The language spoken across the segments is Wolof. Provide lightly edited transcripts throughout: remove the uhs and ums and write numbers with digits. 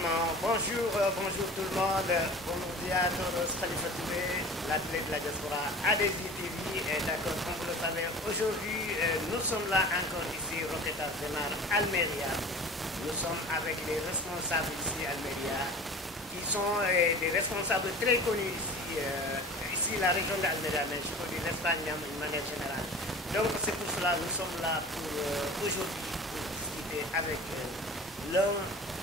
bonjour tout le monde. Bonjour à tous, Khalifa Touré, l'athlète de la diaspora ADJ TV. Et d'accord, comme vous le savez, aujourd'hui, nous sommes là encore ici, Roqueta Senar, Almeria. Nous sommes avec les responsables ici, Almeria, qui sont des responsables très connus ici, la région d'Almeria, mais je peux dire l'Espagne d'une manière générale. Donc c'est pour cela que nous sommes là pour aujourd'hui, pour discuter avec l'un.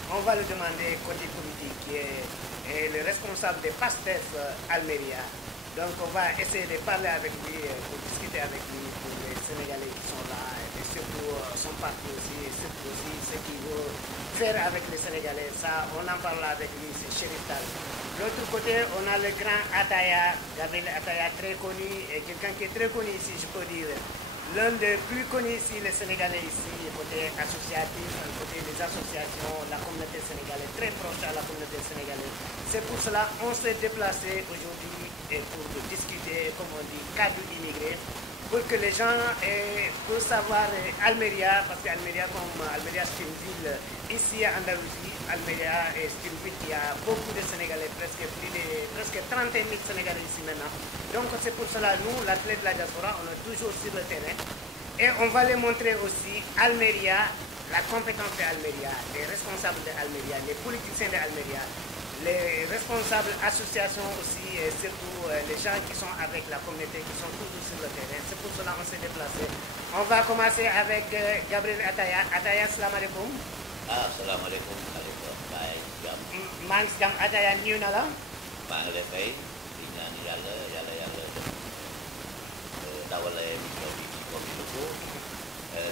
On va lui demander côté politique, qui est le responsable des PASTEF Almeria. Donc on va essayer de parler avec lui, pour discuter avec lui, pour les Sénégalais qui sont là, et surtout son parti aussi, et surtout aussi ce qu'il veut faire avec les Sénégalais. Ça, on en parle avec lui, c'est Chérif Tall. De l'autre côté, on a le grand Ataya, Gabriel Ataya, très connu, et quelqu'un qui est très connu ici, je peux dire. L'un des plus connus ici, les Sénégalais ici, côté associatif, côté des associations, la communauté sénégalaise, très proche à la communauté sénégalaise. C'est pour cela qu'on s'est déplacé aujourd'hui pour discuter, comme on dit, cadre immigré, pour que les gens puissent savoir Almeria, parce qu'Almeria, Almeria c'est une ville ici à Andalousie, Almeria est une ville qui a beaucoup de Sénégalais, presque 30 000 Sénégalais ici maintenant. Donc c'est pour cela, nous, l'athlète de la diaspora, on est toujours sur le terrain. Et on va les montrer aussi Almeria, la compétence d'Almeria, les responsables d'Almeria, les politiciens d'Almeria, les responsables associations aussi, et surtout les gens qui sont avec la communauté, qui sont toujours sur le terrain. C'est pour cela qu'on s'est déplacé. On va commencer avec Gabriel Ataya. Ataya, salam alaikum. Salam alaikum. maa ngi si jàmm Ataya nuyu na la. maa ngi lay fay di ñaan yàlla dawal émission bi ci comme il faut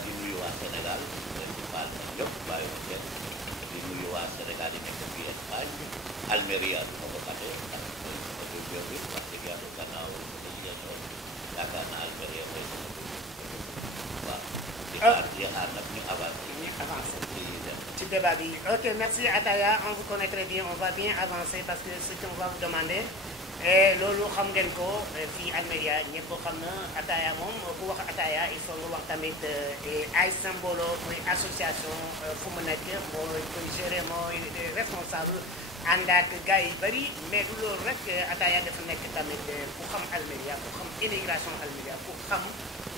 di nuyu waa Sénégal di baal na ñëpp bàyyi ma kenn di nuyu waa Sénégal yi nekk fii Espagne Almeria du ma ko fàtte ndax sama dëgg bi wax dëgg yàlla gannaaw délégation yaakaar naa Almeria mooy sama dëgg waaw di xaar nag ñu avancé ci débat bi. Ok, merci Ataya, on vous connaît très bien, on va bien avancer parce que ce qu'on va vous demander loolu xam ngeen ko fii Almeria ñëpp xam na Ataya moom ku wax Ataya il faut nga wax tamit ay symbole muy association fu mu nekk mooy koy gérer mooy responsable ànd ak gars yi bëri mais du loolu rek Ataya dafa nekk tamit ku xam Almeria ku xam immigration Almeria ku xam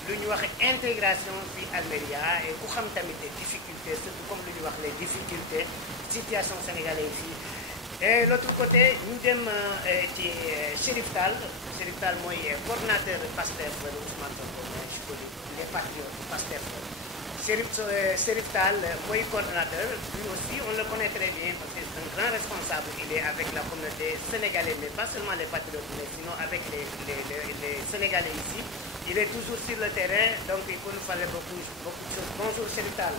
lu ñu wax intégration fii Almeria et ku xam tamit les difficultés surtout comme lu ñu wax les difficultés situation sénégalaise fii. Et l'autre côté ñu dem ci Chérif Tall. Chérif Tall mooy coordonnateur PASTEF Ousmane Sonko je peux dire les patriotes PASTEF. Chérif Tall mooy coordonnateur lui aussi on le connaît très bien parce que c'est un grand responsable il est avec la communauté sénégalaise mais pas seulement les patriotes mais sinon avec les Sénégalais ici. Il est toujours sur le terrain, donc il peut nous parler beaucoup de choses. Bonjour Chérif Tall.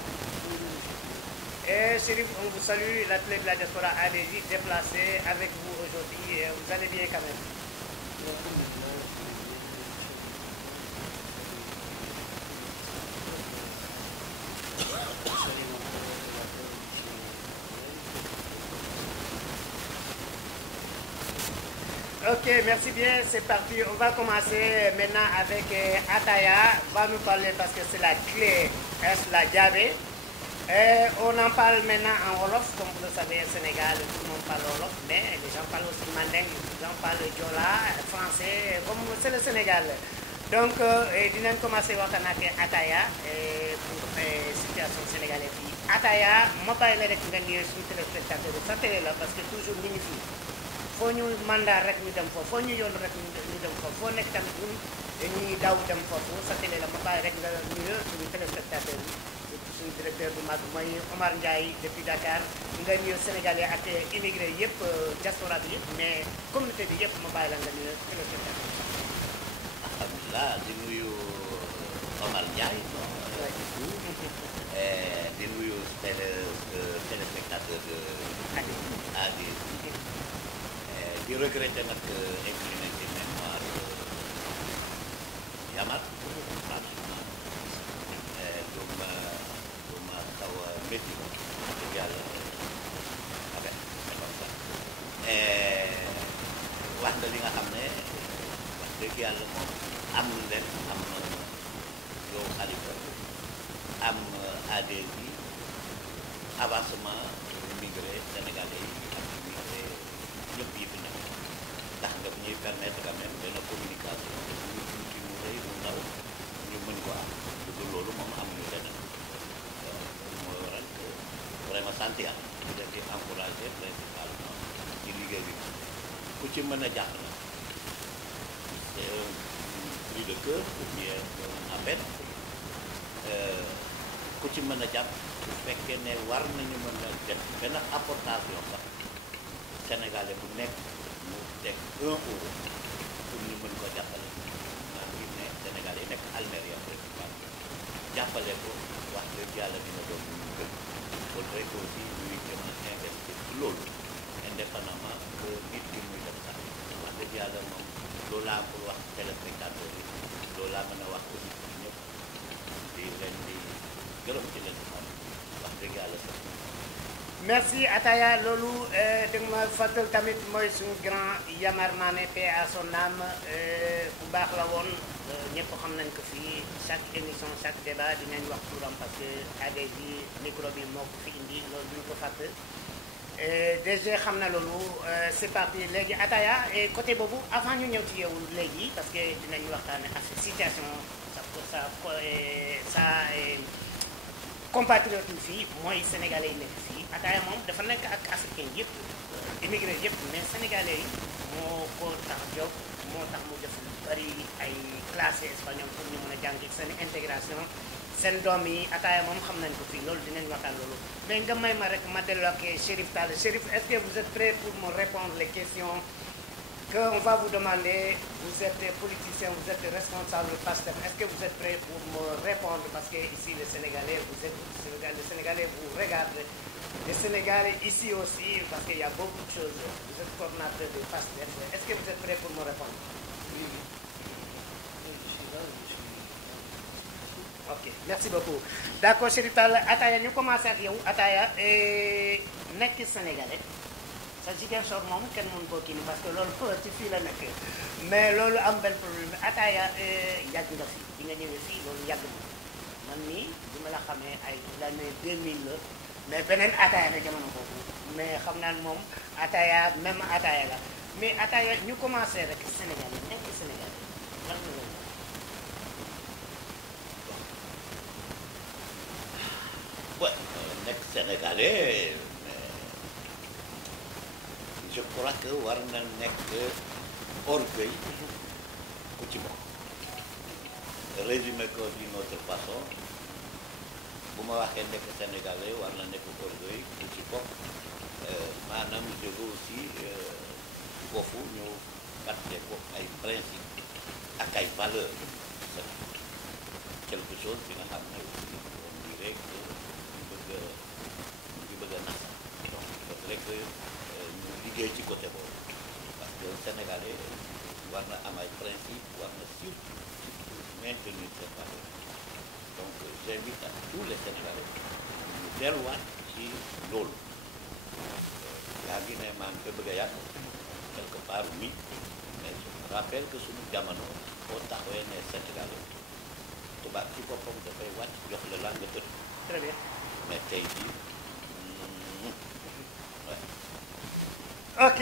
Et Chérif, on vous salue, l'athlète de la diaspora ADJ déplacé avec vous aujourd'hui. Vous allez bien quand même. Ok, merci bien, c'est parti. On va commencer maintenant avec Ataya, va nous parler parce que c'est la clé, c'est la llave. On en parle maintenant en Wolof, comme vous le savez, au Sénégal, tout le monde parle Wolof, mais les gens parlent aussi mandingue, les gens parlent Diola, français, comme c'est le Sénégal. Donc, dinañ commencer waxtaan ak Ataya pour situation sénégalaise fii. Ataya, ma bàyyi la rek nga nuyu suñu téléspectateur sa télé la parce que toujours ñu ngi fii. foo ñu mandat rek ñu dem foofu foo ñu yoon rek ñu dem foofu foo nekk tamit ñun dañuy daw dem foofu sa télé la ma bàyyi rek nga nuyu suñu téléspectateur bi suñu directeur bu mag mooy Omar Ndiaye depuis Dakar nga nuyu Sénégalais ak immigré yëpp diaspora bi yëpp mais communauté bi yëpp ma bàyyi la nga nuyu téléspectateur bi. alhamdulilah di nuyu Omar Ndiaye di nuyu téléspectateur de ADJ di regretter nag inclinité mémoire Yamat franchement du ma xaw a métti dëgg yàlla avec comme ça wax nga li nga xam ne wax dëgg yàlla moom am leen am yow Khalifa am ADJ avancement immigré sénégalais ku ci mën a jàpp na c'est un cri de cœur ou bien un appel ku ci mën a jàpp bu fekkee ne war nañu mën a def benn apportation sax sénégalais bu nekk mu teg 1 euro pour ñu mën ko jàppale maa ngi ne sénégalais yi nekk Almeria principal jàppale ko wax dëgg yàlla dina doon lu ñu gën faudrait que aussi ñuy jëm a investir ci loolu indépendamment que nit ki muy def sax wax dëgg yàlla moom loolu laa pour wax téléspectateur yi loolu laa mën a wax auditeurs ñëpp di leen di gërëm ci leen xam wax dëgg yàlla sax. merci Ataya loolu da nga ma fàttal tamit mooy suñu grand Yamar Mané paix à son âme bu baax la woon ñëpp xam nañ ko fii chaque émission chaque débat dinañ wax turam parce que ADJ micro bi moo ko fi indi loolu duñ ko fàtt DG xam na loolu c'est parti léegi Ataya côté boobu avant ñu ñëw ci yow léegi parce que dinañ waxtaane ak situation sa compatriotes yi fii mooy sénégalais yi nekk fii Ataya moom dafa nekk ak africain yëpp immigré yëpp mais sénégalais yi moo ko tax jóg moo tax mu def lu bari ay classe espagnol pour ñu mën a jàng seen intégration seen doom yi Ataya moom xam nañ ko fii loolu dinañ waxtaan loolu mais nga may ma rek ma delloo ak Chérif Tall Chérif est-ce que vous êtes prêt pour me répondre les questions qu'on va vous demander? Vous êtes politicien, vous êtes responsable pasteur. Est-ce que vous êtes prêt pour me répondre? Parce que ici, les Sénégalais, les Sénégalais vous regardent. Les Sénégalais ici aussi, parce qu'il y a beaucoup de choses. Vous êtes coordinateur de pasteur. Est-ce que vous êtes prêt pour me répondre? Oui, je suis là, je suis... Ok, merci beaucoup. D'accord, Chérif Tall, Ataya, ñu commencé ak yow Ataya nekk Sénégalais. sa Ziguinchor moom kenn mënu koo kii nii parce que loolu ci fii la nekk mais loolu am benn problème Ataya yàgg nga fi bi nga ñëwee fii loolu yàgg na man nii bi ma la xamee ay l'année 2000 la mais beneen Ataya la jamono boobu mais xam naa ne moom Ataya même Ataya la mais Ataya ñu commencé rek Sénégal nekk Sénégal lan la loolu. Ouais, nekk Sénégalais je crois que war na nekk orgueil ku ci bokk résumé ko d'une autre façon bu ma waxee nekk Sénégalais war na nekk orgueil ku ci bokk maanaam je veux aussi foofu ñu fàtte ko ay principe ak ay valeur quelque chose bi nga xam ne on dirait que ñu bëgg a nas donc il faudrait que ñu liggéey ci côté boobu parce que Sénégalais war na am ay principe war na surtout maintenir ses valeurs donc j'invite à tous les Sénégalais ñu delluwaat ci loolu yaa ngi ne maa ngi ko bëgg a yàgg quelque part oui mais je me rappelle que suñu jamono boo taxawee ne Sénégalais tubaab ci boppam dafay wàcc jox la langue tëdd très bien mais tey jii ok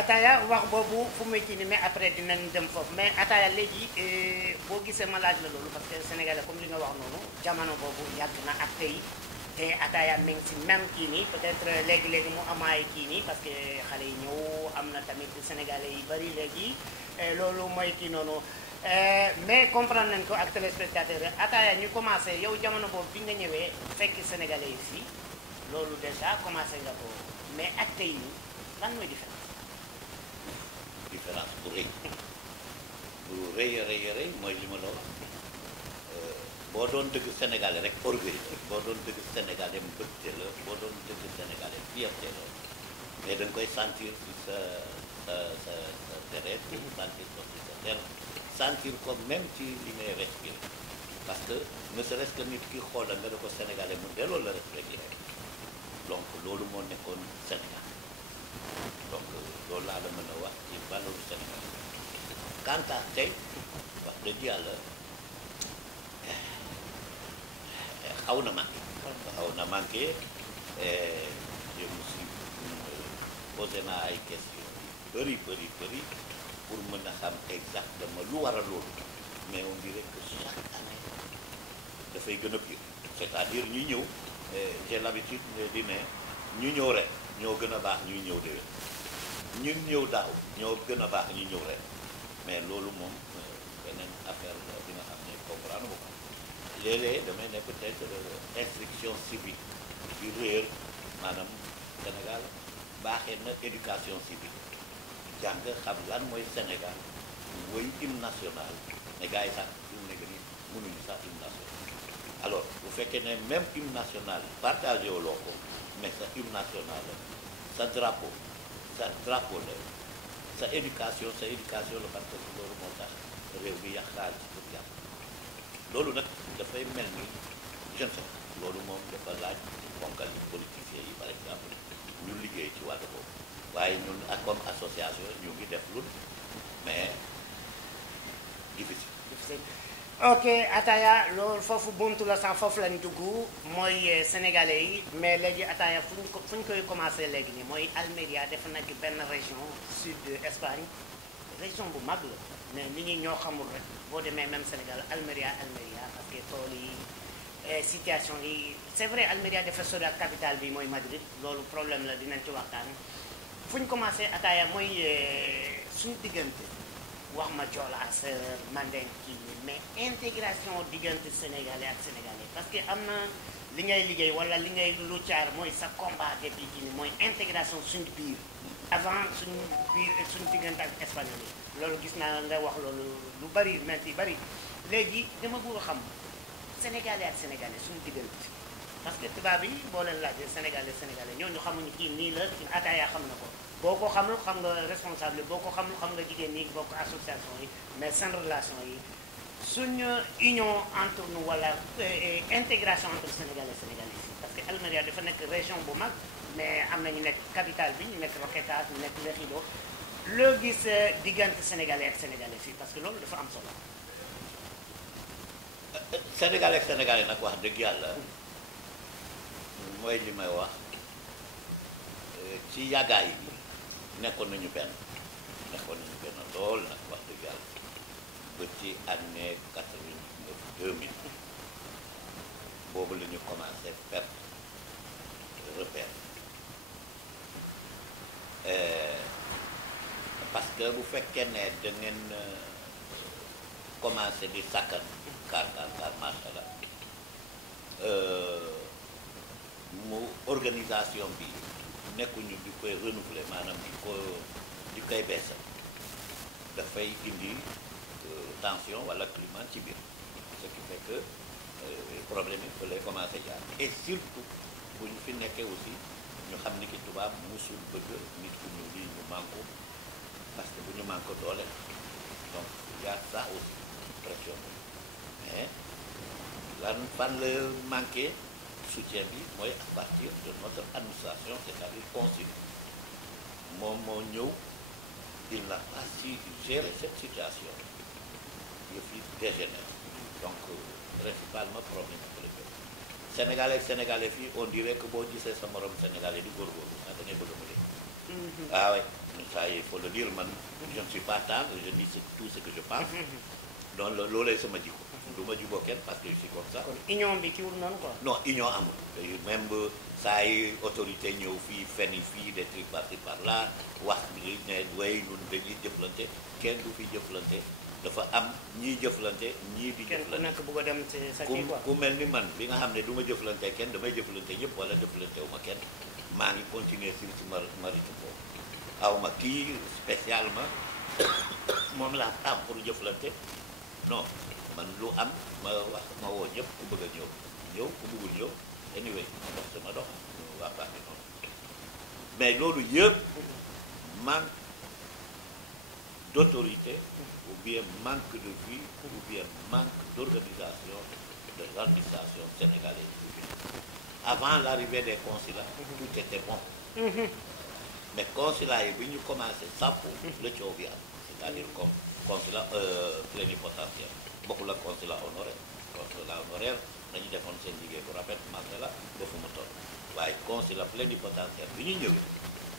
Ataya wax boobu fu muy kii ni mais après dinañ dem foofu mais Ataya léegi boo gisee ma laaj la loolu parce que Sénégalais comme li nga wax noonu jamono boobu yàgg na ak tey te Ataya mi ngi si même kii nii peut-être léegi-léegi mu amaay kii nii parce que xale yi ñëw am na tamit Sénégalais yi bari léegi loolu mooy kii noonu mais comprendre nañ ko ak téléspectateur Ataya ñu commencé yow jamono boobu bi nga ñëwee fekk Sénégalais yi fii loolu déjà commencé nga ko mais ak tey nii lan mooy différence bu rëy rëy mooy li ma la wax boo doon dëgg Sénégalais rek orgueil boo doon dëgg Sénégalais mbëgte la boo doon dëgg Sénégalais fierté la mais da nga koy sentir ci sa deret sentir ko ci sa der sentir ko même ci li ngay respirer parce que ne serait-ce que nit ki xool la nga ne ko Sénégalais mu delloo la respecté donc loolu moo nekkoon Sénégal donc loolu laa la mën a wax ci valeur du Sénégal quant à tey wax dëgg yàlla xaw na manqué je me suis posé naa ay questions yu bëri pour mën a xam exactement lu war a loolu mais on dirait que chaque année dafay gën a pire c'est-à-dire ñuy ñëw j'ai l'habitude di ne ñu ñëw rek ñoo gën a baax ñuy ñëw déwén ñun ñëw daaw ñoo gën a baax ñu ñëw ren mais loolu moom beneen affaire la bi nga xam ne comprendre bu ko léeg-léeg damay ne peut-être instruction civique yu réer maanaam Sénégal baaxee na éducation civique jàng xam lan mooy Sénégal woy hymne national ne gars yi sax fi mu nekk nii mënuñu sax hymne national alors bu fekkee ne même hymne national partagé wuloo ko mais sa hymne national la sa drapeau la sa éducation la parce que loolu moo tax réew bi yàq xaalis pour yàq loolu nag dafay mel ni je ne sais pas loolu moom dafa laaj bonkal politiciens yi par exemple ñu liggéey ci wàllu boobu waaye ñun ak comme association ñu ngi def lu mais difficile. ok Ataya loolu foofu buntu la sax foofu lañ dugg mooy sénégalais yi mais léegi Ataya fu ñu koy commencé léegi nii mooy Almeria dafa nekk benn région sud Espagne région bu mag la mais nit ñi ñoo xamul rek boo demee même Sénégal Almeria parce que tool yi situation yi c'est vrai Almeria dafa sori ak capitale bi mooy Madrid loolu problème la dinañ ci waxtaan fu ñu commencé Ataya mooy suñu diggante wax ma Joola Séeréer Mandinki mais intégration diggante sénégalais ak sénégalais parce que am na li ngay liggéey wala li ngay lu caar mooy sa combat depuis kii mooy intégration suñu biir avant suñu diggante ak espagnol yi loolu gis naa nga wax loolu lu bari merci bari léegi dama bëgg a xam sénégalais ak sénégalais suñu diggante parce que tubaab yi boo leen laajee sénégalais ñooñu xamuñu kii nii la Ataya xam na ko boo ko xamul xam nga responsable boo ko xamul xam nga jigéen ñi bokk association yi mais seen relation yi suñu union entre nous wala intégration entre sénégalais parce que Almeria dafa nekk région bu mag mais am na ñu nekk capitale bi ñu nekk Roquetas ñu nekk Léxido loo gis diggante sénégalais ak sénégalais fii parce que loolu dafa am solo. sénégalais ak sénégalais nag wax dëgg yàlla mooy li may wax ci yàggaay yi nekkoon nañu benn lool nag wax dëgg yàlla ba ci année 89 2000 boobu la ñu commencé perdre repère parce que bu fekkee ne da ngeen commencé di sàkkan kaar macha allah mu organisation bi nekkuñu di koy renouveler maanaam di koy beesal dafay indi tension wala climat ci biir ce qui fait que problème yi fa lay commencé jaar et surtout bu ñu fi nekkee aussi ñu xam ni ki tubaab musul bëgg nit ku ñuul yi ñu manko parce que bu ñu manko doole donc y a ça aussi pression mais lan fan la manqué soutien bi mooy à partir de notre administration c'est-à-dire consul moom moo ñëw il n'a pas su gérer cette situation yëf yi dégénère donc principalement problème économique sénégalais fii on dirait que boo gisee sa morom sénégalais di góorgóorlu da ngay bëgg mu dee ah oui ça il faut le dire man je ne suis pas tendre je dis tout ce que je pense donc loolay sama jikko du ma juboo kenn parce que je suis comme ça. kon union bi kiwul noonu quoi. non union amul même saa yi autorité ñëw fii fenn fii des trucs par-ci par-là wax bi ne way ñun dañuy jëflante kenn du fi jëflante dafa am ñiy jëflante ñii di jëflante. kenn ku nekk bëgg a dem ci sa kii quoi. ku mel ni man bi nga xam ne du ma jëflante kenn damay jëflante ñëpp wala jëflante wu ma kenn maa ngi continuer si maritu boobu aw ma kii spécialement moom laa am pour jëflante non. man lu am ma wax ma woo ñëpp ku bëgg a ñëw ku bëggul ñëw anyway ma dox sama dox waa parti noonu mais loolu yëpp manque d'autorité ou bien manque de vue ou bien manque d'organisation de l'administration sénégalaise. Avant l'arrivée des consulats, tout était bon. Mais consulat yi bi ñu commencé sàpp la coow bi am c'est-à-dire comme consulat plénipotentiaire bokkul ak consulat honoraire dañu defoon seen liggéey bu rafet marché la ba fu mu toll waaye consulat plénipotentiaire bi ñu ñëwee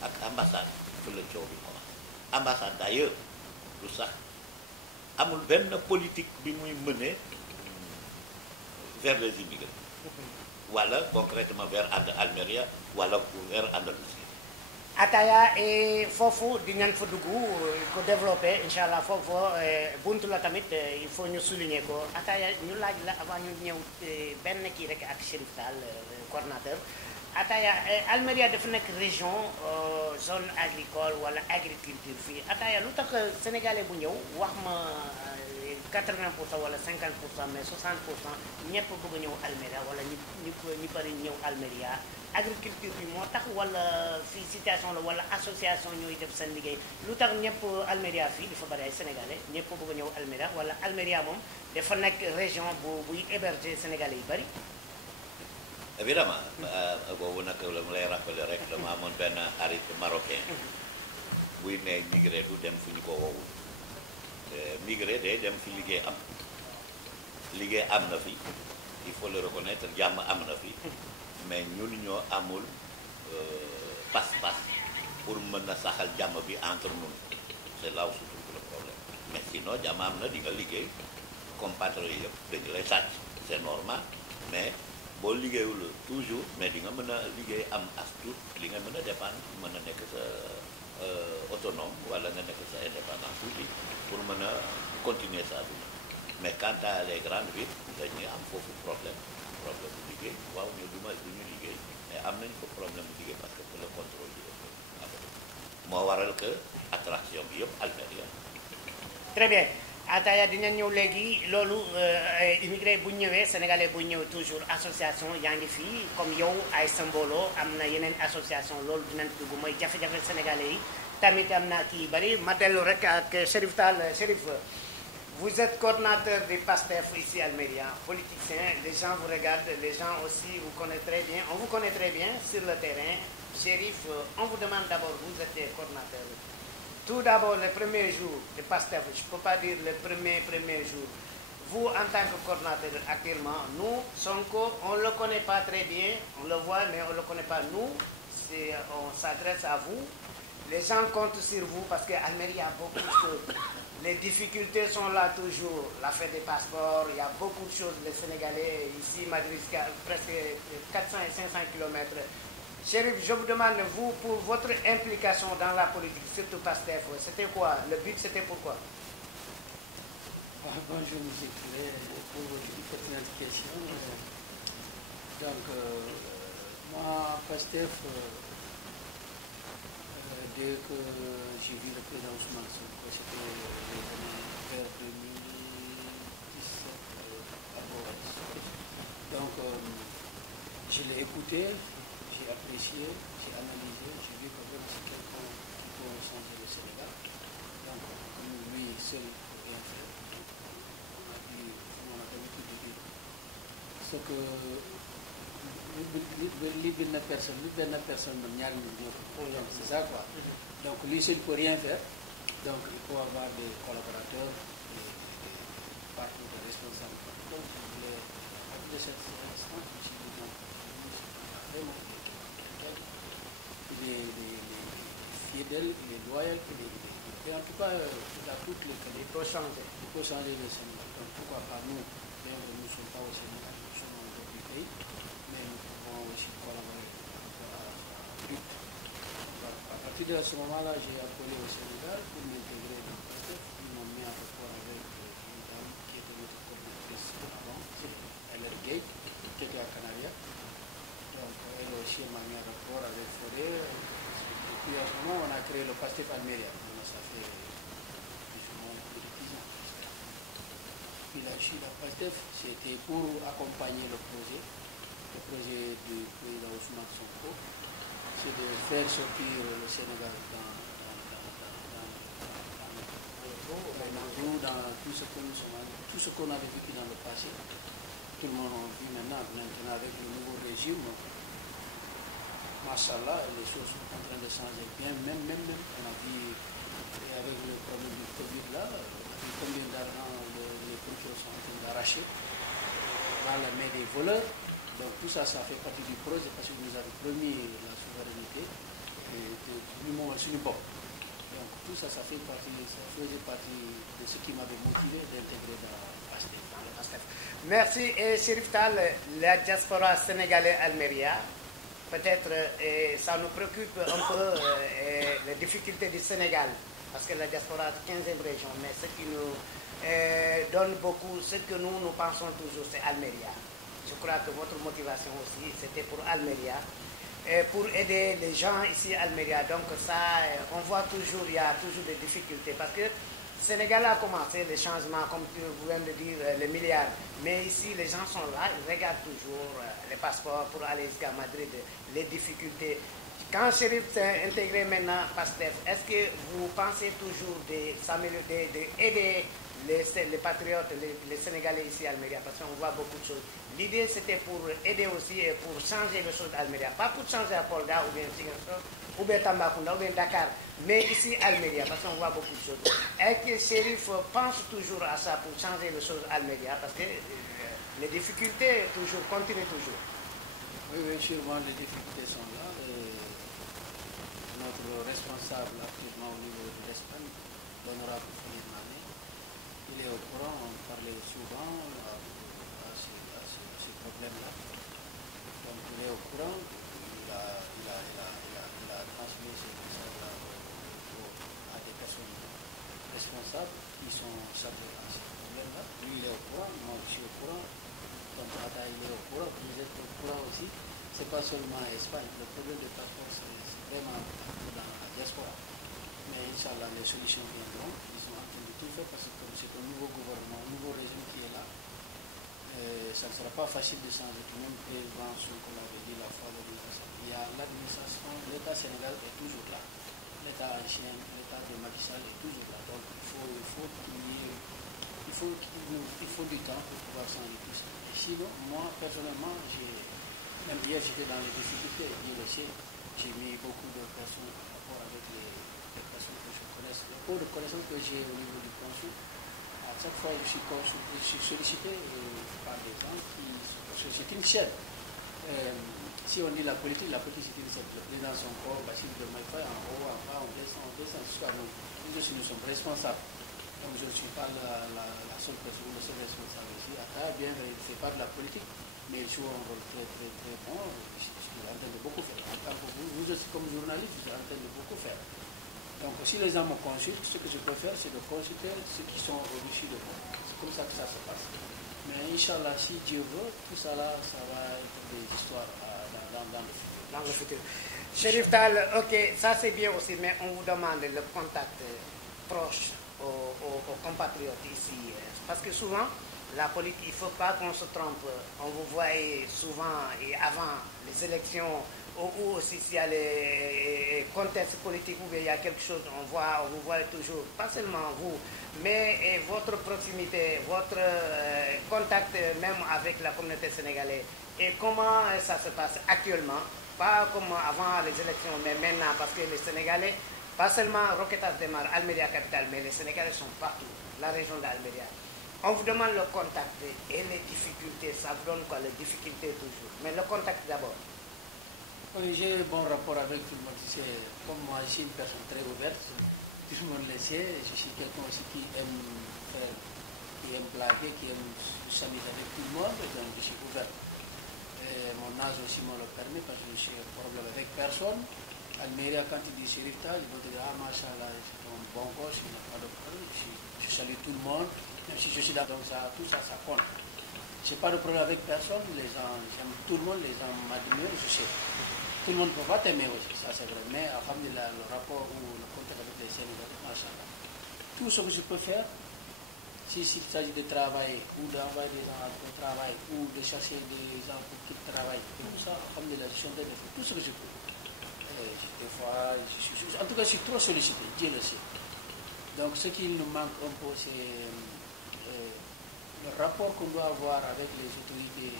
ak ambassade fu la coow bi commencé ambassade d'ailleurs lu sax amul benn politique bi muy mener vers les immigrés wala concrètement vers Almeria wala vers Andalousie Ataya et foofu dinañ fa dugg ko développé incha allah foofu buntu la tamit il faut ñu souligner ko Ataya ñu laaj la avant ñu ñëw benn kii rek ak Chérif Tall coordonnateur Ataya Almeria dafa nekk région zone agricole wala agriculture fii Ataya lu tax sénégalais bu ñëw wax ma 80% wala 50% mais 60% ñëpp bëgg a ñëw Almeria wala ñu bari ñëw Almeria agriculture bi moo tax wala fii situation la wala association ñooy def seen liggéey lu tax ñëpp Almeria fii dafa bari ay sénégalais ñëpp bëgg a ñëw Almeria wala Almeria moom dafa nekk région buy héberger sénégalais yu bari. Évidemment boobu nag la mu lay rappeler rek dama amoon benn xarit marocain buy may migré du dem fu ñu ko wowul migré day dem fi liggéey am na fi il faut le reconnaître jàmm am na fi mais ñun ñoo amul pas-pas pour mën a saxal jàmm bi entre nous c'est là où se trouve le problème mais sinon jàmm am na di nga liggéey compatriotes yëpp dañu lay sàcc c'est normal mais boo liggéeyul toujours mais di nga mën a liggéey am as tuut li nga mën a dépendre mën a nekk sa autonome wala nga nekk sa indépendance tuuti pour mën a continuer sa dund mais quant à les grandes villes dañuy am foofu problème bu liggéey waaw ñu du ñu liggéey mais am nañ ko problème bu liggéey parce que pour le contrôle bi moo waral que attraction bi yëpp Almeria. Très bien Ataya dinañ ñëw léegi loolu immigré bu ñëwee sénégalais bu ñëw toujours association yaa ngi fii comme yow ay Sambolo am na yeneen association loolu dinañ dugg mooy jafe-jafe sénégalais yi tamit am na kii bari ma dellu rek ak Chérif Tall Chérif vous êtes coordinateur du PASTEF ici à Almeria, politicien, les gens vous regardent, les gens aussi vous connaissent très bien, on vous connaît très bien sur le terrain. Chérif, on vous demande d'abord, vous êtes coordinateur. Tout d'abord, le premier jour de PASTEF, je ne peux pas dire le premier jour, vous en tant que coordinateur actuellement, nous, Sonko, on ne le connaît pas très bien, on le voit mais on ne le connaît pas. Nous, on s'adresse à vous. Les gens comptent sur vous parce qu'Almeria a beaucoup de choses. Les difficultés sont là toujours, l'affaire des passeports, il y a beaucoup de choses, les Sénégalais, ici, Madrid, presque 400 et 500 km. Chérif, je vous demande, vous, pour votre implication dans la politique, surtout PASTEF, c'était quoi? Le but, c'était pourquoi? Bonjour, M. Clé, pour votre pertinente question. Donc, moi, PASTEF, dès que j'ai vu le président Ousmane Sonko, c'était vers 2017 à Boris. Donc, je l'ai écouté, j'ai apprécié, j'ai analysé, j'ai vu que vraiment c'est quelqu'un pour changer le Sénégal. Donc, comme lui seul ne peut rien faire, on a l'habitude de dire ce que li benn personne man ñaari nit ñoo ko donc c'est ça quoi. Donc lui seul ne peut rien faire, donc il faut avoir des collaborateurs, des partis de responsables. Donc je voulais, de cette instance, je me suis dit non, vraiment il est fidèle, il est loyal, et en tout cas il a toutes les qualités. Il faut changer le Sénégal. Donc pourquoi pas nous, bien que nous ne sommes pas au Sénégal, nous sommes en dehors du pays, mais nous pouvons aussi collaborer à lutte. À partir de ce moment-là, j'ai appelé au Sénégal pour m'intégrer dans le PASTEF. Ils m'ont mis en rapport avec une dame qui était notre coordinatrice avant, c'est LR Gate, qui était à Canaria. Donc elle aussi m'a mis en rapport avec Forêt. Et puis à ce moment, on a créé le PASTEF Almeria. Ça fait plus ou moins plus de 10 ans. Puis la PASTEF, c'était pour accompagner le projet du président Ousmane Sonko, c'est de faire sortir le Sénégal dans tout ce que nous sommes, tout ce qu'on avait vécu dans le passé. Tout le monde a vu maintenant avec le nouveau régime, Machallah, les choses sont en train de changer bien, même on a vu avec le problème du Covid là, combien d'argent les policiers sont en train d'arracher dans la main des voleurs. Donc tout ça, ça fait partie du projet parce que nous avons promis la souveraineté du moment sur le peuple. Donc tout ça, ça faisait partie de ce qui m'avait motivé d'intégrer dans PASTEF. Merci Chérif Tall, la diaspora sénégalaise Almeria. peut-être ça nous préoccupe un peu les difficultés du Sénégal, parce que la diaspora est 15e région, mais ce qui nous donne beaucoup, ce que nous pensons toujours, c'est Almeria. Je crois que votre motivation aussi, c'était pour Almeria, pour aider les gens ici à Almeria. Donc ça, on voit toujours, il y a toujours des difficultés, parce que le Sénégal a commencé les changements, comme vous venez de dire, les milliards. Mais ici, les gens sont là, ils regardent toujours les passeports pour aller jusqu'à Madrid, les difficultés. Quand Chérif s'est intégré maintenant PASTEF, est-ce que vous pensez toujours d'aider les patriotes, les Sénégalais ici à Almeria? Parce qu'on voit beaucoup de choses. L'idée, c'était pour aider aussi et pour changer les choses à Almeria. Pas pour changer à Polda ou bien Ziguinchor, ou bien Tambacounda, ou bien Dakar, mais ici à Almeria, parce qu'on voit beaucoup de choses. Est-ce que Chérif pense toujours à ça pour changer les choses à Almeria? Parce que les difficultés toujours, continuent toujours. Oui, sûrement les difficultés sont là. Notre responsable actuellement au niveau de l'Espagne, l'honorable Philippe Manet, il est au courant, on parlait souvent à ce problème-là. Donc il est au courant, il a transmis ce message-là à des personnes responsables qui sont sablés à ce problème-là. Lui, il est au courant, moi je suis au courant, donc Tata, il est au courant, vous êtes au courant aussi. Ce n'est pas seulement Espagne, le problème des passeports, c'est vraiment dans la diaspora. Mais Inch'Allah, les solutions viendront. Ils sont en train de tout faire parce que comme c'est un nouveau gouvernement, un nouveau régime qui est là, ça ne sera pas facile de changer. Tout le monde président, comme on l'avait dit la fois de l'administration. Il y a l'administration, l'État sénégal est toujours là. L'État haïtien, l'État de Macky Sall est toujours là. Donc il faut du temps pour pouvoir changer tout ça. Et sinon, moi, personnellement, même hier, j'étais dans les difficultés, Dieu le sait. J'ai mis beaucoup de personnes en rapport avec les personnes que je connais. Le cours de connaissance que j'ai au niveau du consul, à chaque fois, je suis sollicité par des gens parce que c'est une chaîne. Si on dit la politique c'est une chaîne. Le président son corps, Bachir de Maïfa, en haut, en bas, on descend jusqu'à nous. Nous sommes responsables. Donc je ne suis pas la seule personne, le seul responsable ici. Atta, bien, ce n'est pas de la politique, mais il joue un rôle très, très, très bon. Je suis en train de beaucoup faire. En tant que vous aussi, comme journaliste, je suis en train de beaucoup faire. Donc si les gens me consultent, ce que je peux faire, c'est de consulter ceux qui sont au-dessus de moi. C'est comme ça que ça se passe. Mais Inch'Allah, si Dieu veut, tout ça là, ça va être des histoires dans le futur. Chérif Tall, ok, ça c'est bien aussi, mais on vous demande le contact proche aux compatriotes ici. Parce que souvent, la politique, il ne faut pas qu'on se trompe. On vous voit souvent et avant les élections, ou aussi s'il y a les contextes politiques où il y a quelque chose, on vous voit toujours, pas seulement vous, mais votre proximité, votre contact même avec la communauté sénégalaise. Et comment ça se passe actuellement, pas comme avant les élections, mais maintenant, parce que les Sénégalais, pas seulement Roquetas de Mar, Almeria capitale, mais les Sénégalais sont partout, la région d'Almeria. On vous demande le contact et les difficultés, ça vous donne quoi, les difficultés toujours. Mais le contact d'abord. Oui, j'ai un bon rapport avec tout le monde. Comme moi, je suis une personne très ouverte, tout le monde le sait. Je suis quelqu'un aussi qui aime blaguer, qui aime s'amuser avec tout le monde, donc je suis ouvert. Et mon âge aussi me le permet parce que je suis un problème avec personne. Almeria, quand tu dis Chérif Tall, ils vont te dire, ah, machallah, c'est un bon gosse, il n'a pas de problème. Je salue tout le monde, même si je suis là, donc ça, tout ça, ça compte. Je n'ai pas de problème avec personne, les gens, j'aime tout le monde, les gens m'admirent, je sais. Tout le monde ne peut pas t'aimer aussi, ça c'est vrai. Mais, alhamdulillah, le rapport ou le contact avec les Sénégalais, machallah. Tout ce que je peux faire, s'il s'agit de travailler, ou d'envoyer des gens au travail, ou de chercher des gens pour qu'ils travaillent, tout ça, alhamdulillah, je suis en train de faire tout ce que je peux. Des fois, en tout cas, je suis trop sollicité, Dieu le sait. Donc, ce qui nous manque un peu, c'est le rapport qu'on doit avoir avec les autorités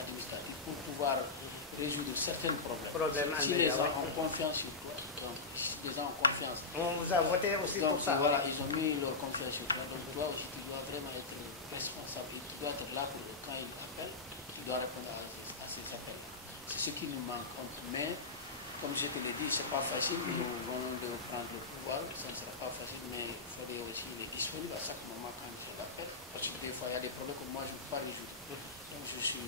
administratives pour pouvoir résoudre certains problèmes. Si les gens ont confiance sur toi, donc les gens ont confiance. On vous a voté aussi donc, pour ça. Voilà, ils ont mis leur confiance sur toi. Donc, toi aussi, tu dois vraiment être responsable. Tu dois être là pour quand ils appellent, tu dois répondre à ces appels. C'est ce qui nous manque. Mais, comme je te l'ai dit, ce n'est pas facile. Nous venons de prendre le pouvoir. Ça ne sera pas facile, mais il faudrait aussi être disponible à chaque moment quand il faut l'appel. Parce que des fois, il y a des problèmes que moi, je ne peux pas résoudre. Donc, je suis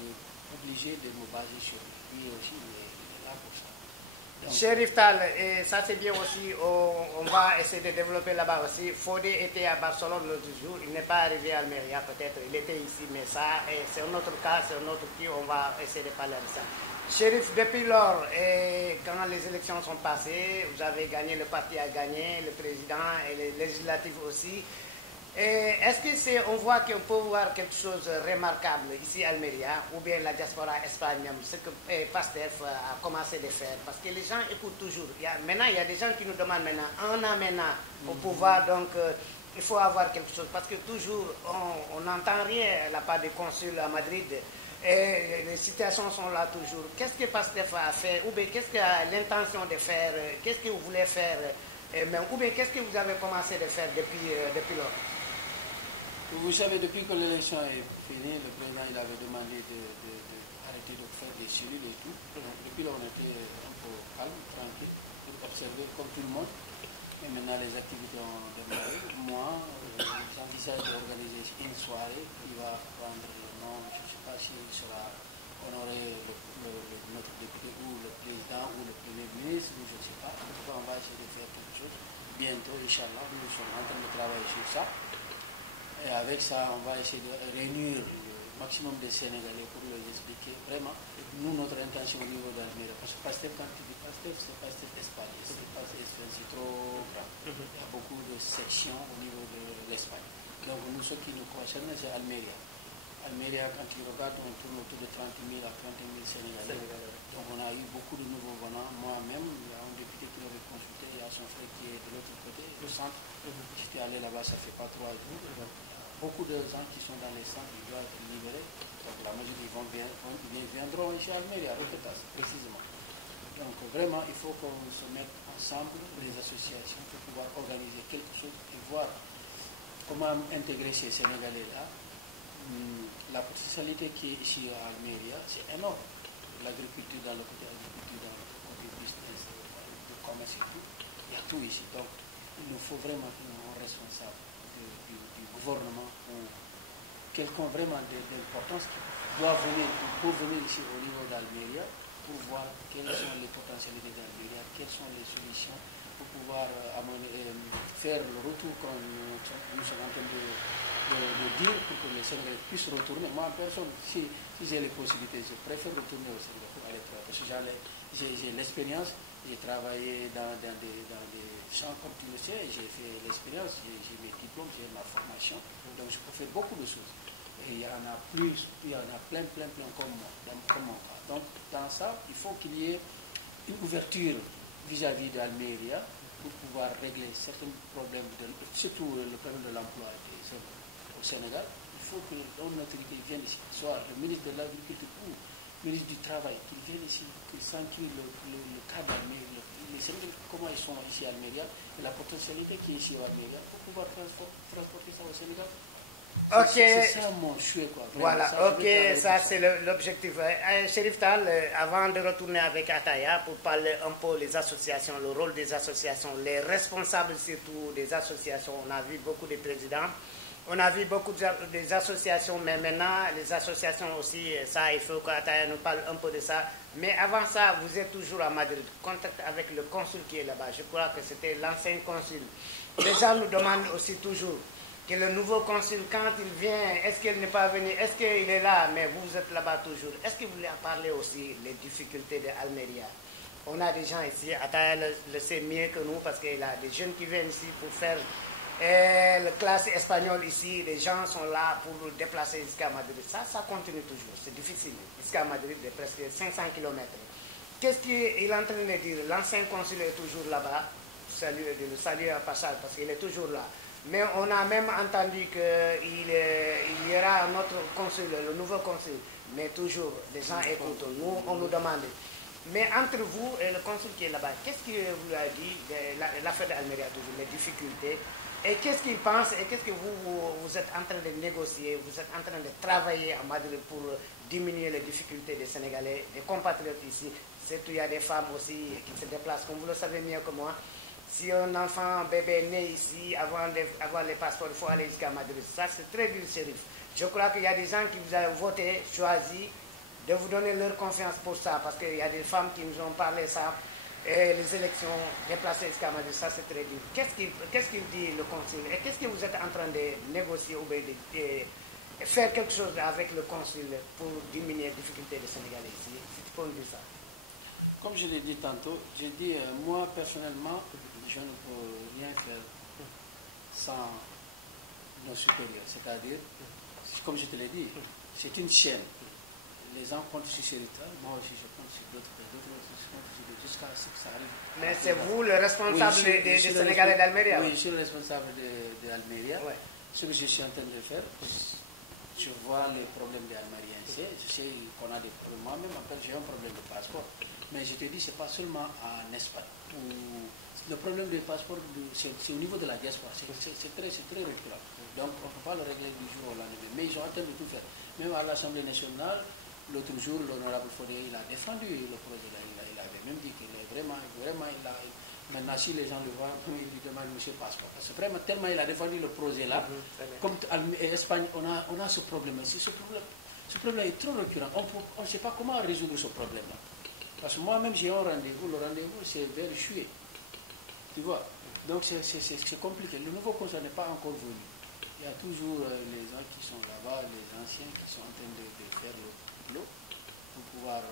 obligé de nous baser sur lui. Lui aussi, il est là pour ça. Chérif Tal, et ça c'est bien aussi, on va essayer de développer là-bas aussi. Fodé était à Barcelone l'autre jour, il n'est pas arrivé à Almeria peut-être, il était ici, mais ça, c'est un autre cas, c'est un autre qui, on va essayer de parler de ça. Chérif, depuis lors, quand les élections sont passées, vous avez gagné, le parti a gagné, le président et les législatives aussi. Est-ce que on voit qu'on peut voir quelque chose de remarquable ici à Almeria, ou bien la diaspora espagnole, ce que PASTEF a commencé à faire? Parce que les gens écoutent toujours. Maintenant, il y a des gens qui nous demandent maintenant, un an maintenant, au pouvoir, donc il faut avoir quelque chose. Parce que toujours, on n'entend rien à la part des consuls à Madrid. Et les situations sont là toujours. Qu'est-ce que PASTEF a fait, ou bien qu'est-ce qu'il a l'intention de faire, qu'est-ce que vous voulez faire, ou bien qu'est-ce que vous avez commencé à faire depuis lors? Vous savez, depuis que l'élection est finie, le président il avait demandé d'arrêter de faire des cellules et tout. Donc, depuis là, on était un peu calme, tranquille, pour observer comme tout le monde. Et maintenant, les activités ont démarré. Moi, j'envisage d'organiser une soirée qui va prendre le nom, je ne sais pas s'il sera honoré notre député ou le président ou le premier ministre, je ne sais pas. En tout cas, on va essayer de faire quelque chose bientôt, Inch'Allah. Nous sommes en train de travailler sur ça. Et avec ça, on va essayer de réunir le maximum de Sénégalais pour leur expliquer vraiment, nous, notre intention au niveau d'Almeria. Parce que PASTEF, quand tu dis PASTEF, c'est PASTEF Espagne. C'est trop grand. Il y a beaucoup de sections au niveau de l'Espagne. Donc, nous, ce qui nous concerne, c'est Almeria. Almeria, quand tu regardes, on tourne autour de 30 000 à 40 000 Sénégalais. Donc, on a eu beaucoup de nouveaux venants. Moi-même, il y a un député qui m'avait consulté, il y a son frère qui est de l'autre côté, le centre. J'étais allé là-bas, ça fait pas 3 jours. Beaucoup de gens qui sont dans les centres, ils doivent être libérés. Donc la majorité viendront ici à Almeria, à Roquetas, précisément. Donc vraiment, il faut qu'on se mette ensemble, les associations, pour pouvoir organiser quelque chose et voir comment intégrer ces Sénégalais-là. La potentialité qui est ici à Almeria, c'est énorme. L'agriculture dans le côté agriculture, dans le côté business, le commerce et tout, il y a tout ici. Donc il nous faut vraiment que nous soyons responsables du gouvernement ou quelqu'un vraiment d'importance qui doit venir pour venir ici au niveau d'Almeria pour voir quelles sont les potentialités d'Almeria, quelles sont les solutions pour pouvoir faire le retour comme nous sommes en train de dire pour que les Sénégalais puissent retourner. Moi en personne, si j'ai les possibilités, je préfère retourner au Sénégal pour aller travailler parce que j'ai l'expérience. J'ai travaillé dans des champs, comme tu le sais, j'ai fait l'expérience, j'ai mes diplômes, j'ai ma formation, donc je peux faire beaucoup de choses. Et il y en a plein comme moi, comme mon cas. Donc dans ça, il faut qu'il y ait une ouverture vis-à-vis d'Almeria pour pouvoir régler certains problèmes, surtout le problème de l'emploi au Sénégal. Il faut que notre autorité vienne ici, soit le ministre de l'Agriculture ou ministre du Travail, qu'ils viennent ici, qu'ils s'enquillent le cas d'Almeria, les Sénégalais, comment ils sont ici à Almeria, et la potentialité qui est ici à Almeria, pour pouvoir transporter ça au Sénégal. C'est ça mon souhait, quoi. Voilà, ça c'est l'objectif. Chérif Tal, avant de retourner avec Ataya pour parler un peu des associations, le rôle des associations, les responsables surtout des associations, on a vu beaucoup de présidents. On a vu beaucoup des associations, mais maintenant, les associations aussi, ça, il faut qu'Ataya nous parle un peu de ça. Mais avant ça, vous êtes toujours à Madrid, contact avec le consul qui est là-bas. Je crois que c'était l'ancien consul. Les gens nous demandent aussi toujours que le nouveau consul, quand il vient, est-ce qu'il n'est pas venu, est-ce qu'il est là, mais vous êtes là-bas toujours. Est-ce que vous voulez en parler aussi des difficultés d'Almeria? On a des gens ici, Ataya le sait mieux que nous, parce qu'il a des jeunes qui viennent ici pour faire la classe espagnole ici, les gens sont là pour déplacer jusqu'à Madrid. Ça continue toujours, c'est difficile. Jusqu'à Madrid, de presque 500 km. Qu'est-ce qu'il est en train de dire? L'ancien consul est toujours là-bas, le saluer en passage, parce qu'il est toujours là. Mais on a même entendu qu'il y aura un autre consul, le nouveau consul. Mais toujours, les gens écoutent, nous, on nous demande. Mais entre vous et le consul qui est là-bas, qu'est-ce qu'il vous a dit de l'affaire d'Almeria, toujours, les difficultés? Et qu'est-ce qu'il pense et qu'est-ce que vous êtes en train de négocier, vous êtes en train de travailler à Madrid pour diminuer les difficultés des Sénégalais, des compatriotes ici. Surtout, il y a des femmes aussi qui se déplacent, comme vous le savez mieux que moi. Si un enfant, bébé est né ici, avant d'avoir les passeports, il faut aller jusqu'à Madrid. Ça, c'est très dur, Chérif. Je crois qu'il y a des gens qui vous ont voté, choisi de vous donner leur confiance pour ça, parce qu'il y a des femmes qui nous ont parlé ça, et les élections déplacées escamades, ça c'est très dur. Qu'est-ce qu'il dit le Conseil et qu'est-ce que vous êtes en train de négocier ou de faire quelque chose avec le Conseil pour diminuer les difficultés des Sénégalais ici? Si tu peux me dire ça. Comme je l'ai dit tantôt, j'ai dit, moi personnellement, je ne peux rien faire sans nos supérieurs. C'est-à-dire, comme je te l'ai dit, c'est une chaîne. Les gens comptent sur ces résultats, moi aussi je compte sur d'autres jusqu'à ce que ça arrive. Mais c'est vous le responsable des Sénégalais d'Almeria? Oui, je suis le responsable d'Almeria. Ouais. Ce que je suis en train de faire, je vois les problèmes des Almériens. Je sais qu'on a des problèmes. Moi-même, j'ai un problème de passeport. Mais je te dis, ce n'est pas seulement en Espagne. Le problème des passeports, c'est au niveau de la diaspora. C'est très récurrent. Donc, on ne peut pas le régler du jour au lendemain. Mais ils ont en train de tout faire. Même à l'Assemblée nationale, l'autre jour, l'honorable Fodé, il a défendu le projet. Il avait même dit qu'il est vraiment, maintenant, si les gens le voient, ils lui demandent monsieur passeport. Parce que vraiment, tellement il a défendu le projet là, comme en Espagne, on a ce problème aussi. Ce problème est trop récurrent. On ne sait pas comment résoudre ce problème-là. Parce que moi-même, j'ai un rendez-vous. Le rendez-vous, c'est vers juillet. Tu vois? Donc, c'est compliqué. Le nouveau conseil n'est pas encore venu. Il y a toujours les gens qui sont là-bas, les anciens qui sont en train de faire le boulot pour pouvoir,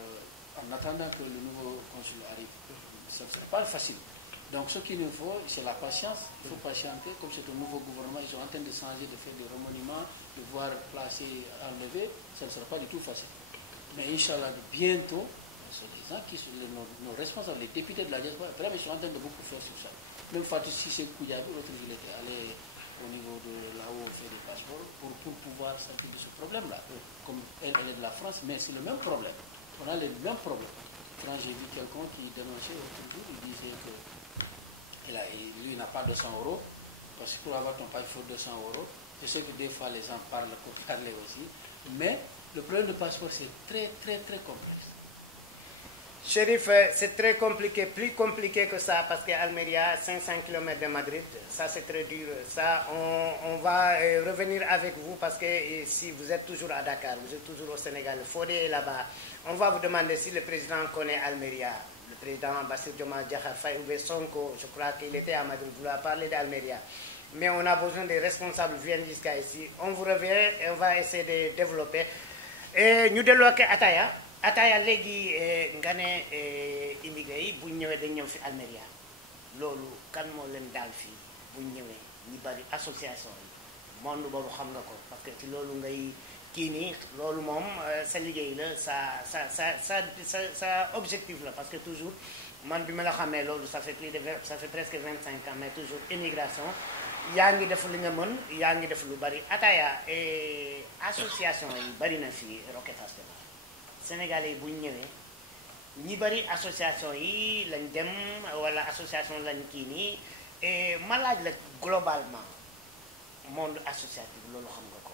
en attendant que le nouveau consul arrive. Ça ne sera pas facile. Donc, ce qu'il nous faut, c'est la patience. Il faut patienter. Comme c'est un nouveau gouvernement, ils sont en train de changer, de faire des remaniements, de voir placer, enlever. Ça ne sera pas du tout facile. Mais Inch'Allah, bientôt, ce sont les gens qui sont nos responsables, les députés de la diaspora, vraiment, ils sont en train de beaucoup faire sur ça. Même Fatou Sissé Koudiaby, l'autre, il était allé au niveau de là où on fait des passeports pour pouvoir s'occuper de ce problème-là. Comme elle est de la France, mais c'est le même problème. On a le même problème. Quand j'ai vu quelqu'un qui dénonçait l'autre jour, il disait que lui n'a pas 200 €, parce que pour avoir ton passeport, il faut 200 €. Je sais que des fois les gens parlent pour parler aussi, mais le problème de passeport, c'est très complexe. Chérif, c'est très compliqué, plus compliqué que ça, parce qu'Almeria, 500 km de Madrid, ça c'est très dur. Ça, on va revenir avec vous, parce que si vous êtes toujours à Dakar, vous êtes toujours au Sénégal, Fodé est là-bas. On va vous demander si le président connaît Almeria. Le président Bassirou Diomaye Diakhar Faye ou Sonko, je crois qu'il était à Madrid, vous avez parlé d'Almeria. Mais on a besoin des responsables qui viennent jusqu'à ici. On vous revient et on va essayer de développer. Et nous développons Ataya. Ataya léegi nga ne immigré yi bu ñëwee dañ ñëw fi Almeria loolu kan moo leen daal fii bu ñëwee ñi bari association yi monde boobu xam nga ko parce que ci loolu ngay kii nii loolu moom sa liggéey la sa objectif la parce que toujours man bi ma la xamee loolu ça fait presque 25 ans mais toujours immigration yaa ngi def li nga mën yaa ngi def lu bari Ataya association yi bari na fii Rocket Festival Sénégalais yi bu ñu ñëwee ñi bari association yi lañ dem wala association lañ kii nii et ma laaj la globalement monde associatif loolu xam nga ko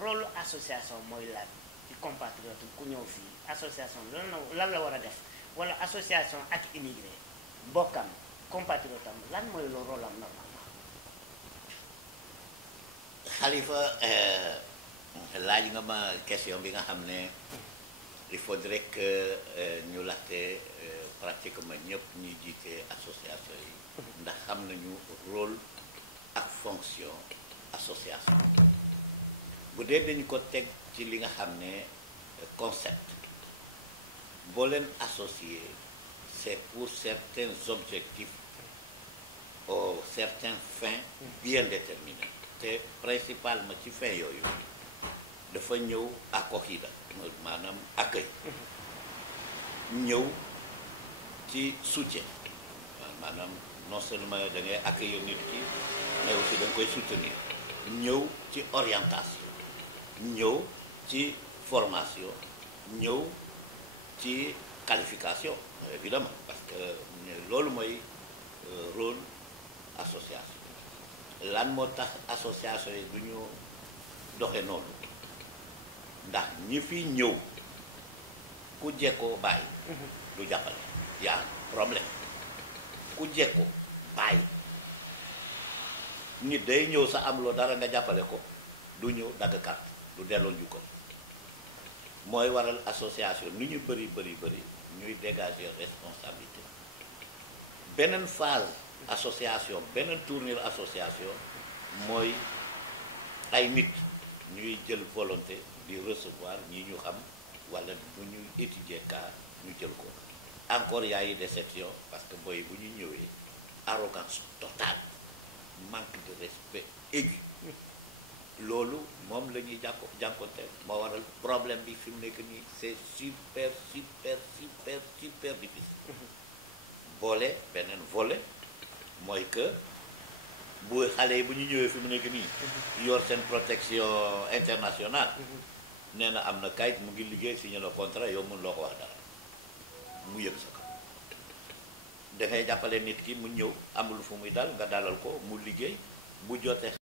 rôle association mooy laaj ci compatriote ku ñëw fii association lan la war a def wala association ak immigré bokkam compatriote am lan mooy le rôle am normalement. Khalifa laaj nga ma question bi nga xam ne il faudrait que ñu laajte pratiquement ñëpp ñuy jiite association yi ndax xam nañu rôle ak fonction association bu dee dañu ko teg ci li nga xam ne concept boo leen associé c'est pour certains objectifs ou certaines fins bien déterminées te principalement ci fin yooyu dafa ñëw acogida maanaam accueil ñëw ci soutien maanaam non seulement da ngay accueillir nit ki mais aussi da nga koy soutenir ñëw ci orientation ñëw ci formation ñëw ci qualification évidemment parce que loolu mooy rôle association lan moo tax association yi du ñu doxe noonu ndax ñi fi ñëw ku jekkoo bàyyi du jàppale yaa problème ku jekkoo bàyyi nit day ñëw sa am loo dara nga jàppale ko du ñëw dagg carte du delloo njukkal mooy waral association lu ñu bëri ñuy dégager responsabilité beneen phase association beneen tournure association mooy ay nit ñuy jël volonté di recevoir ñi ñu xam wala bu ñuy étudier cas ñu jël ko encore y a eu des exceptions parce que booy bu ñu ñëwee arrogance totale manque de respect aigu loolu moom la ñuy jànkonteel moo waral problème bi fi mu nekk nii c'est super difficile boole beneen volet mooy que bu xale yi bu ñu ñëwee fi mu nekk nii yor seen protection internationale nee na am na kayit mu ngi liggéey signé le contrat yow mun loo ko wax dara mu yëg sa kaw da ngay jàppale nit ki mu ñëw amul fu muy dal nga dalal ko mu liggéey bu jotee